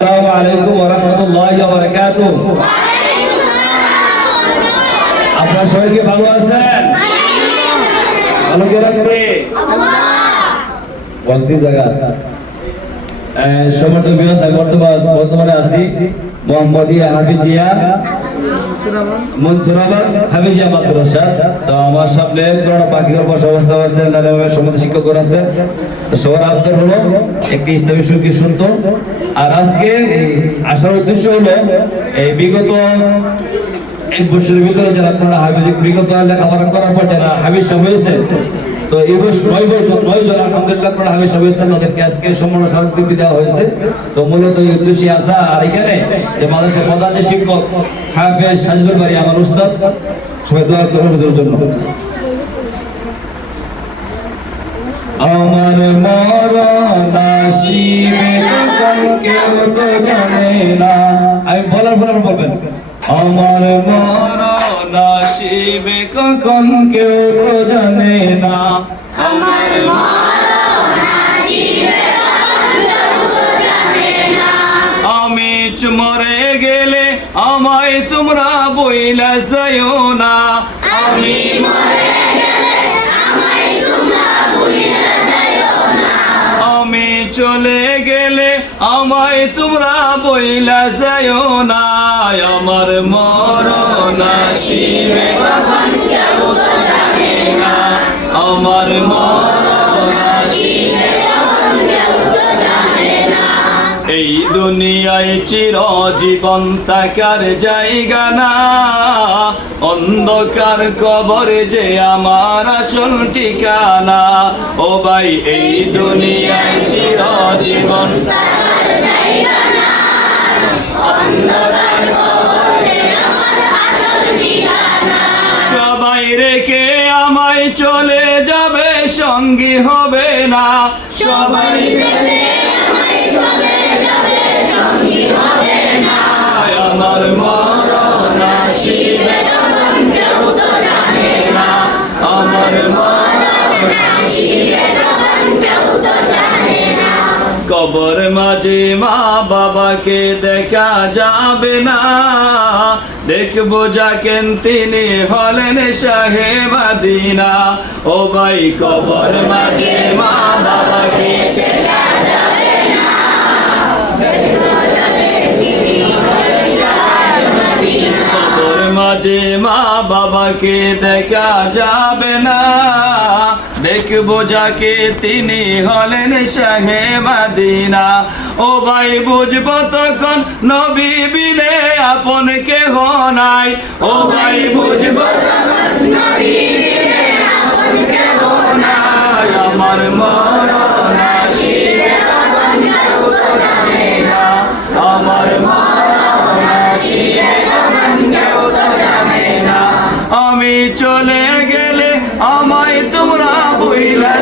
আসসালামু আলাইকুম ওয়া রাহমাতুল্লাহি ওয়া বারাকাতুহু। আপনারা সবাই কি ভালো আছেন? ভালো কে রাখছে? আল্লাহ। বলতি জায়গা সমর্থক বিভাগ বর্তমানে আছি মোহাম্মদিয়া হাফিজিয়া মনসুরাবাদ হাফিজিয়া মাদ্রাসা। তো আমার সামনে পুরোনো পাখির বসা অবস্থা আছে, সমাজ শিক্ষক আছে। সবার আবদার হলো একটি ইসলামী সঙ্গীত শুনতো। আর আজকে আসার উদ্দেশ্য হলো এই বিগত এক বছরের ভিতরে যারা আপনারা হাফিজ বিগত লেখাপড়া করার পর যারা হাফিজ সাহেব হয়েছে, তো এই বছর 9 জন আলহামদুলিল্লাহ আপনারা হাফিজ সাহেব হয়েছেন, তাদেরকে আজকে সম্মান স্মারকলিপি দেওয়া হয়েছে। তো মূলত এই উদ্দেশ্যে আসা। আর এখানে যে মাদ্রাসার প্রধান যে শিক্ষক হাফেজ সাজিদুল বারী আমার উস্তাদ, সবাই দোয়া করুন ওদের জন্য। আমার মরণ আসিবে কখন কেউ তো জানে না। আমি বলার পর বলবেন, আমার মরণ আসিবে কখন কেউ তো জানে না। আমার মরণ আসিবে কখন কেউ তো জানে না। আমি মরে গেলে আমায় তোমরা বইলা যাইও না। আমি মরে গেলে আমায় তোমরা ভুলিয়া যাইও না। আমি চলে গেলে আমায় তোমরা বইলা যাইও না। আমার মরণ আসিবে কখন কেউ তো জানে না। আমার মরণ আসিবে কখন কেউ তো জানে না। এই দুনিয়ায় চিরজীবন থাকার জায়গা না, অন্ধকার কবরে যে আমার আসল ঠিকানা। ও ভাই এই দুনিয়ায় চিরজীবন থাকার জায়গা না, অন্ধকার কবরে আমার আসল ঠিকানা। সবাই রেখে আমায় চলে যাবে, সঙ্গী হবে না। সবাই চলে আমায় চলে যাবে, সঙ্গী হবে না। আমার মরণ আসিবে কখন কেউ তো জানে না। আমার মরণ আসিবে কখন কেউ তো জানে না। কবর মাঝে মা বাবাকে দেখা যাবে না, দেখবো যাকেন তিনি হলেন শাহে মদিনা। ও ভাই কবর মাঝে মা বাবাকে দেখা যাবে না, দেখবো যাকে তিনি হলেন শাহে মদিনা। কবর মাঝে মা বাবাকে দেখা যাবে না, দেখবো যাকে তিনি হলেন শাহে মদিনা। ও ভাই বুঝবো তখন নবী বিনে আপন কেহ নাই। ও ভাই বুঝবো তখন নবী বিনে আপন কেহ নাই। আমার মরণ আসিবে কখন কেউ তো জানে না। আমার মরণ আসিবে কখন কেউ তো জানে না। আমি চলে গেলে আমায় তোমরা বইলা